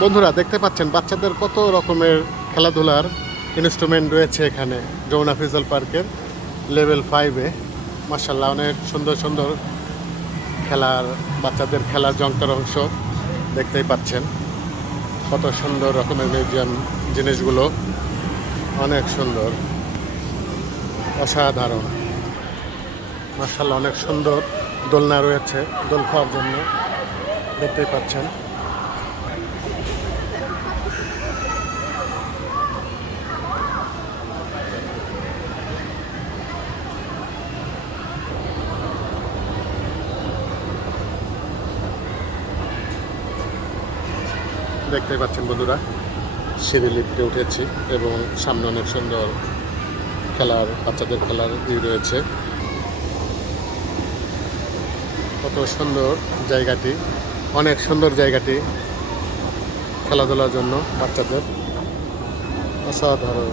বন্ধুরা দেখতে পাচ্ছেন বাচ্চাদের কত রকমের খেলাধুলার ইনস্ট্রুমেন্ট রয়েছে এখানে যমুনা ফিউচার পার্কের লেভেল 5-এ। মাশাআল্লাহ, অনেক সুন্দর সুন্দর খেলার বাচ্চাদের খেলার যন্ত্রাংশ দেখতেই পাচ্ছেন। কত সুন্দর রকমের মিউজিয়াম জিনিসগুলো, অনেক সুন্দর, অসাধারণ। মাশাআল্লাহ, অনেক সুন্দর দোলনা রয়েছে দোল খাওয়ার জন্য, দেখতেই পাচ্ছেন। দেখতেই পাচ্ছেন বন্ধুরা, সিঁড়ি লিফটে উঠেছি এবং সামনে অনেক সুন্দর খেলার বাচ্চাদের খেলার রয়েছে। কত সুন্দর জায়গাটি, অনেক সুন্দর জায়গাটি খেলাধুলার জন্য বাচ্চাদের, অসাধারণ।